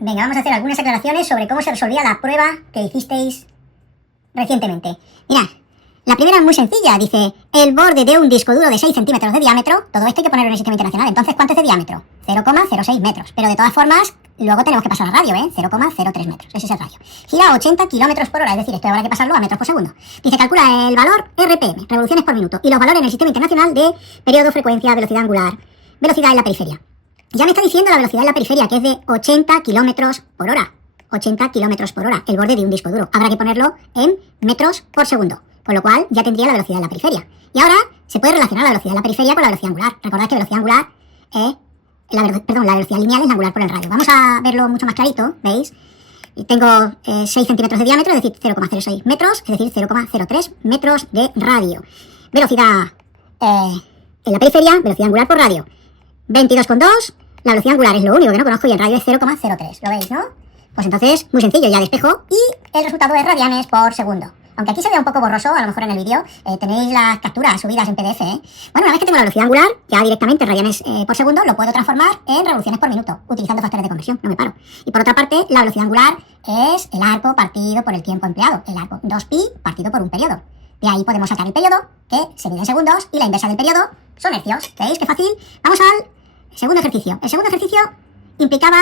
Venga, vamos a hacer algunas aclaraciones sobre cómo se resolvía la prueba que hicisteis recientemente. Mirad, la primera es muy sencilla. Dice, el borde de un disco duro de 6 centímetros de diámetro. Todo esto hay que ponerlo en el sistema internacional. Entonces, ¿cuánto es de diámetro? 0,06 metros. Pero de todas formas, luego tenemos que pasar a radio, 0,03 metros. Ese es el radio. Gira a 80 kilómetros por hora. Es decir, esto habrá que pasarlo a metros por segundo. Dice, calcula el valor RPM, revoluciones por minuto, y los valores en el sistema internacional de periodo, frecuencia, velocidad angular, velocidad en la periferia. Ya me está diciendo la velocidad en la periferia, que es de 80 kilómetros por hora. 80 kilómetros por hora, el borde de un disco duro. Habrá que ponerlo en metros por segundo, con lo cual ya tendría la velocidad en la periferia. Y ahora se puede relacionar la velocidad en la periferia con la velocidad angular. Recordad que velocidad angular es... la velocidad lineal es la angular por el radio. Vamos a verlo mucho más clarito, ¿veis? Tengo 6 centímetros de diámetro, es decir, 0,06 metros, es decir, 0,03 metros de radio. Velocidad en la periferia, velocidad angular por radio. 22,2, la velocidad angular es lo único que no conozco y el radio es 0,03, ¿lo veis, no? Pues entonces, muy sencillo, ya despejo y el resultado es radianes por segundo. Aunque aquí se vea un poco borroso, a lo mejor en el vídeo, tenéis las capturas subidas en PDF, ¿eh? Bueno, una vez que tengo la velocidad angular, ya directamente radianes por segundo, lo puedo transformar en revoluciones por minuto, utilizando factores de conversión, no me paro. Y por otra parte, la velocidad angular es el arco partido por el tiempo empleado, el arco 2pi partido por un periodo. De ahí podemos sacar el periodo, que se mide en segundos, y la inversa del periodo son hercios. ¿Veis qué fácil? Vamos al segundo ejercicio. El segundo ejercicio implicaba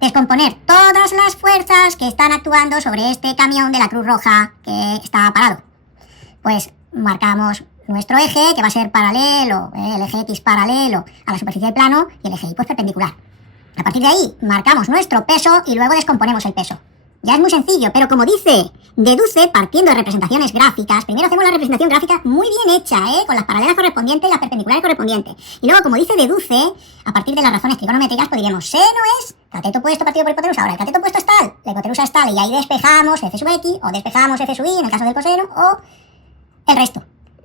descomponer todas las fuerzas que están actuando sobre este camión de la Cruz Roja que está parado. Pues marcamos nuestro eje, que va a ser paralelo, el eje X paralelo a la superficie del plano y el eje Y pues perpendicular. A partir de ahí marcamos nuestro peso y luego descomponemos el peso. Ya es muy sencillo, pero como dice, deduce partiendo de representaciones gráficas. Primero hacemos la representación gráfica muy bien hecha, con las paralelas correspondientes y las perpendiculares correspondientes. Y luego, como dice, deduce, a partir de las razones trigonométricas, pues diríamos, seno es cateto opuesto partido por hipotenusa. Ahora, el cateto opuesto es tal, la hipotenusa es tal, y ahí despejamos f sub x, o despejamos f sub y en el caso del coseno, o el resto.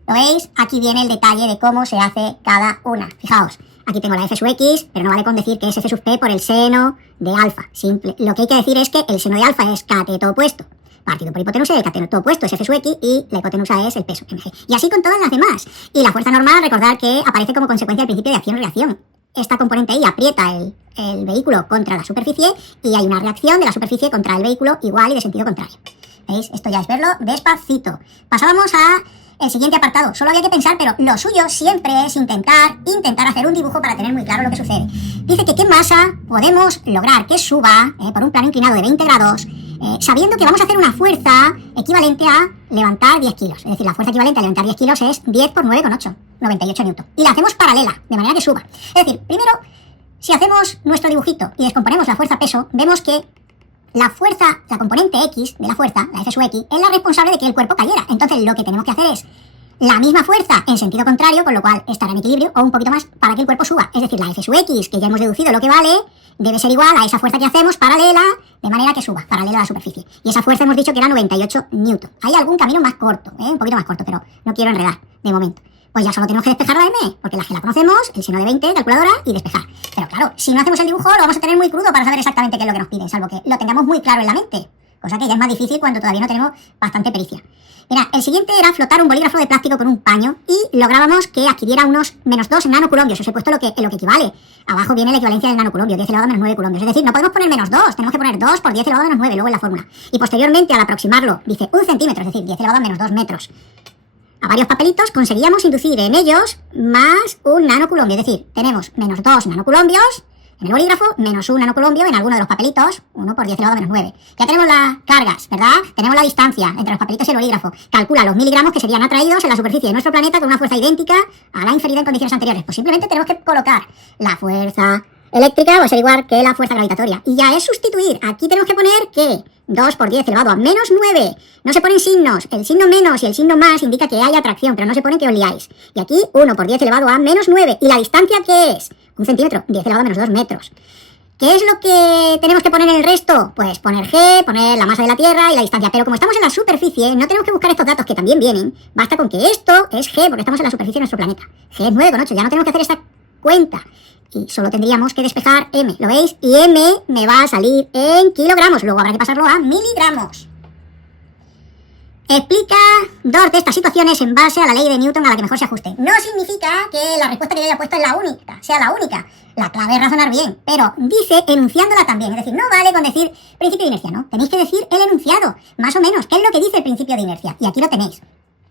¿Lo veis? Aquí viene el detalle de cómo se hace cada una. Fijaos. Aquí tengo la f sub x, pero no vale con decir que es f sub p por el seno de alfa. Simple. Lo que hay que decir es que el seno de alfa es cateto opuesto partido por hipotenusa, y el cateto opuesto es f sub x y la hipotenusa es el peso, mg. Y así con todas las demás. Y la fuerza normal, recordad que aparece como consecuencia del principio de acción-reacción. Esta componente ahí aprieta el vehículo contra la superficie y hay una reacción de la superficie contra el vehículo igual y de sentido contrario. ¿Veis? Esto ya es verlo despacito. Pasábamos a el siguiente apartado. Solo había que pensar, pero lo suyo siempre es intentar hacer un dibujo para tener muy claro lo que sucede. Dice que qué masa podemos lograr que suba por un plano inclinado de 20 grados, sabiendo que vamos a hacer una fuerza equivalente a levantar 10 kilos. Es decir, la fuerza equivalente a levantar 10 kilos es 10 por 9,8, 98 newton. Y la hacemos paralela, de manera que suba. Es decir, primero, si hacemos nuestro dibujito y descomponemos la fuerza-peso, vemos que la fuerza, la componente X de la fuerza, la F sub X, es la responsable de que el cuerpo cayera. Entonces lo que tenemos que hacer es la misma fuerza en sentido contrario, con lo cual estará en equilibrio o un poquito más para que el cuerpo suba. Es decir, la F sub X, que ya hemos deducido lo que vale, debe ser igual a esa fuerza que hacemos paralela, de manera que suba, paralela a la superficie. Y esa fuerza hemos dicho que era 98 newton. Hay algún camino más corto, un poquito más corto, pero no quiero enredar de momento. Pues ya solo tenemos que despejar la M, porque la G la conocemos, el seno de 20, calculadora, y despejar. Pero claro, si no hacemos el dibujo, lo vamos a tener muy crudo para saber exactamente qué es lo que nos piden, salvo que lo tengamos muy claro en la mente, cosa que ya es más difícil cuando todavía no tenemos bastante pericia. Mira, el siguiente era flotar un bolígrafo de plástico con un paño y lográbamos que adquiriera unos -2 nanoculombios. Os he puesto lo que equivale. Abajo viene la equivalencia del nanoculombio, 10 elevado a -9 culombios. Es decir, no podemos poner -2, tenemos que poner 2 por 10 elevado a -9, luego en la fórmula. Y posteriormente, al aproximarlo, dice 1 centímetro, es decir, 10 elevado a -2 metros. A varios papelitos conseguíamos inducir en ellos más un nanoculombio, es decir, tenemos -2 nanoculombios en el bolígrafo, -1 nanoculombio en alguno de los papelitos, 1 por 10 elevado a -9. Ya tenemos las cargas, ¿verdad? Tenemos la distancia entre los papelitos y el bolígrafo. Calcula los miligramos que serían atraídos en la superficie de nuestro planeta con una fuerza idéntica a la inferida en condiciones anteriores. Pues simplemente tenemos que colocar la fuerza eléctrica va a ser igual que la fuerza gravitatoria. Y ya es sustituir. Aquí tenemos que poner que 2 por 10 elevado a -9. No se ponen signos. El signo menos y el signo más indica que hay atracción, pero no se pone que os liáis. Y aquí 1 por 10 elevado a -9. ¿Y la distancia qué es? 1 centímetro, 10 elevado a -2 metros. ¿Qué es lo que tenemos que poner en el resto? Pues poner G, poner la masa de la Tierra y la distancia. Pero como estamos en la superficie, no tenemos que buscar estos datos que también vienen. Basta con que esto es G, porque estamos en la superficie de nuestro planeta. G es 9,8. Ya no tenemos que hacer esta cuenta. Y solo tendríamos que despejar M, ¿lo veis? Y M me va a salir en kilogramos, luego habrá que pasarlo a miligramos. Explica dos de estas situaciones en base a la ley de Newton a la que mejor se ajuste. No significa que la respuesta que yo haya puesto es la única, sea la única. La clave es razonar bien, pero dice enunciándola también. Es decir, no vale con decir principio de inercia, ¿no? Tenéis que decir el enunciado, más o menos. ¿Qué es lo que dice el principio de inercia? Y aquí lo tenéis.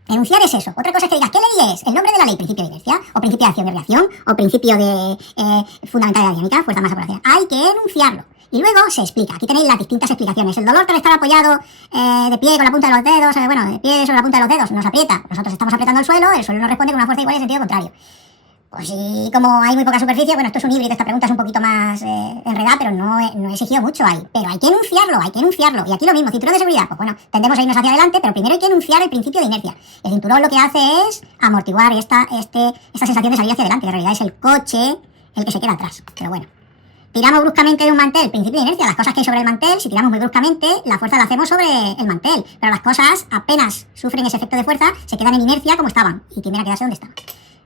Enunciar es eso. Otra cosa es que digas, ¿qué ley es? El nombre de la ley, principio de inercia, o principio de acción y reacción, o principio de fundamental de la dinámica, fuerza, masa, velocidad. Hay que enunciarlo. Y luego se explica. Aquí tenéis las distintas explicaciones. El dolor al estar apoyado de pie con la punta de los dedos, de pie sobre la punta de los dedos, nos aprieta. Nosotros estamos apretando el suelo nos responde con una fuerza igual en sentido contrario. Pues sí, como hay muy poca superficie, bueno, esto es un híbrido, esta pregunta es un poquito más enredada, pero no he exigido mucho ahí. Pero hay que enunciarlo. Y aquí lo mismo, cinturón de seguridad. Pues bueno, tendemos a irnos hacia adelante, pero primero hay que enunciar el principio de inercia. El cinturón lo que hace es amortiguar esta sensación de salir hacia adelante, que en realidad es el coche el que se queda atrás. Pero bueno. Tiramos bruscamente de un mantel, principio de inercia, las cosas que hay sobre el mantel, si tiramos muy bruscamente, la fuerza la hacemos sobre el mantel. Pero las cosas apenas sufren ese efecto de fuerza, se quedan en inercia como estaban, y tienden a quedarse donde estaban.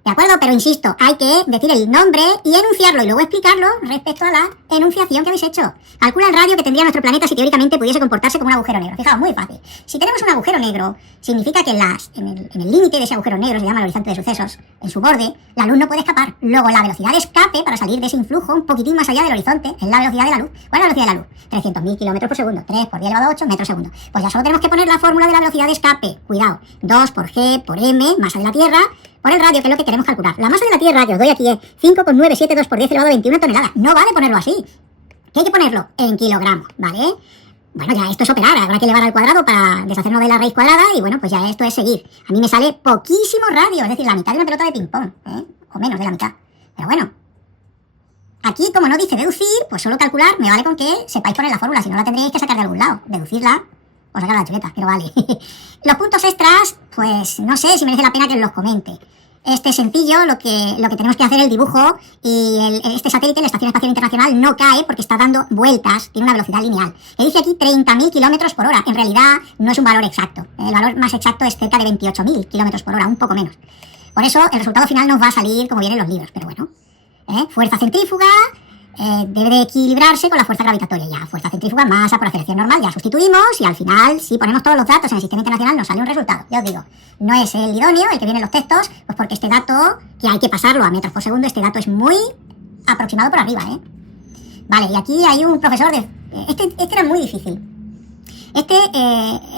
¿De acuerdo? Pero insisto, hay que decir el nombre y enunciarlo, y luego explicarlo respecto a la enunciación que habéis hecho. Calcula el radio que tendría nuestro planeta si teóricamente pudiese comportarse como un agujero negro. Fijaos, muy fácil. Si tenemos un agujero negro, significa que en el límite de ese agujero negro, se llama el horizonte de sucesos, en su borde, la luz no puede escapar. Luego, la velocidad de escape para salir de ese influjo un poquitín más allá del horizonte es la velocidad de la luz. ¿Cuál es la velocidad de la luz? 300.000 kilómetros por segundo. 3 por 10 elevado a 8 metros segundo. Pues ya solo tenemos que poner la fórmula de la velocidad de escape. Cuidado. 2 por G por M, masa de la Tierra, por el radio, que es lo que queremos calcular. La masa de la Tierra, que os doy aquí, es 5,972 por 10 elevado a 21 toneladas. No vale ponerlo así. ¿Qué hay que ponerlo? En kilogramos, ¿vale? Bueno, ya esto es operar, habrá que elevar al cuadrado para deshacernos de la raíz cuadrada y bueno, pues ya esto es seguir. A mí me sale poquísimo radio, es decir, la mitad de una pelota de ping-pong, o menos de la mitad. Pero bueno, aquí como no dice deducir, pues solo calcular me vale con que sepáis poner la fórmula, si no la tendréis que sacar de algún lado. Deducirla o sacar la chuleta, pero vale. Los puntos extras, pues no sé si merece la pena que os los comente. Este es sencillo, lo que tenemos que hacer el dibujo y este satélite, la Estación Espacial Internacional, no cae porque está dando vueltas, tiene una velocidad lineal. Le dice aquí 30.000 kilómetros por hora. En realidad no es un valor exacto. El valor más exacto es cerca de 28.000 kilómetros por hora, un poco menos. Por eso el resultado final nos va a salir como viene en los libros, pero bueno. Fuerza centrífuga debe de equilibrarse con la fuerza gravitatoria. Ya, fuerza centrífuga, masa por aceleración normal, ya sustituimos y al final, si ponemos todos los datos en el sistema internacional, nos sale un resultado. Ya os digo, no es el idóneo, el que viene en los textos, pues porque este dato, que hay que pasarlo a metros por segundo, este dato es muy aproximado por arriba, Vale, y aquí hay un profesor de... Este era muy difícil.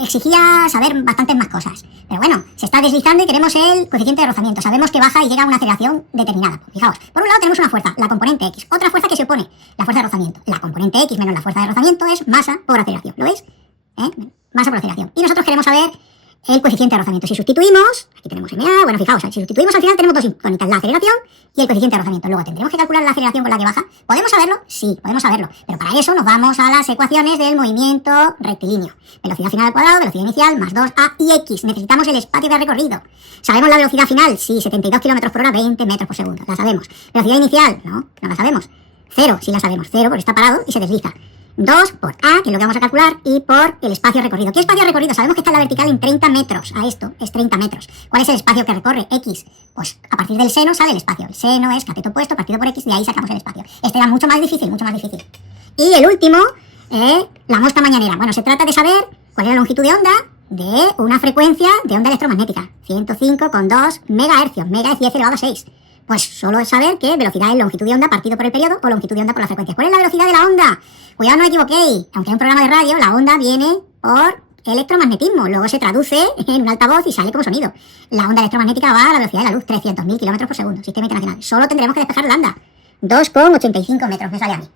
Exigía saber bastantes más cosas. Pero bueno, se está deslizando y queremos el coeficiente de rozamiento. Sabemos que baja y llega a una aceleración determinada. Fijaos, por un lado tenemos una fuerza, la componente X. Otra fuerza que se opone, la fuerza de rozamiento. La componente X menos la fuerza de rozamiento es masa por aceleración. ¿Lo veis? Masa por aceleración. Y nosotros queremos saber el coeficiente de rozamiento. Si sustituimos, aquí tenemos MA, bueno, fijaos, si sustituimos al final tenemos dos incógnitas, la aceleración y el coeficiente de rozamiento. Luego tendremos que calcular la aceleración con la que baja. ¿Podemos saberlo? Sí, podemos saberlo. Pero para eso nos vamos a las ecuaciones del movimiento rectilíneo. Velocidad final al cuadrado, velocidad inicial, más 2A y X. Necesitamos el espacio que ha recorrido. ¿Sabemos la velocidad final? Sí, 72 kilómetros por hora, 20 metros por segundo. La sabemos. ¿Velocidad inicial? No la sabemos. 0, sí la sabemos. 0 porque está parado y se desliza. 2 por A, que es lo que vamos a calcular, y por el espacio recorrido. ¿Qué espacio recorrido? Sabemos que está en la vertical en 30 metros. A esto es 30 metros. ¿Cuál es el espacio que recorre? X. Pues a partir del seno sale el espacio. El seno es cateto opuesto partido por X, de ahí sacamos el espacio. Este era mucho más difícil, mucho más difícil. Y el último, la mosca mañanera. Bueno, se trata de saber cuál es la longitud de onda de una frecuencia de onda electromagnética. 105,2 megahercios. Mega es 10 elevado a 6. Pues solo es saber que velocidad es longitud de onda partido por el periodo o longitud de onda por la frecuencia. ¿Cuál es la velocidad de la onda? Cuidado, no os equivoquéis. Aunque es un programa de radio, la onda viene por electromagnetismo. Luego se traduce en un altavoz y sale como sonido. La onda electromagnética va a la velocidad de la luz, 300.000 kilómetros por segundo. Sistema internacional. Solo tendremos que despejar la onda. 2,85 metros me sale a mí.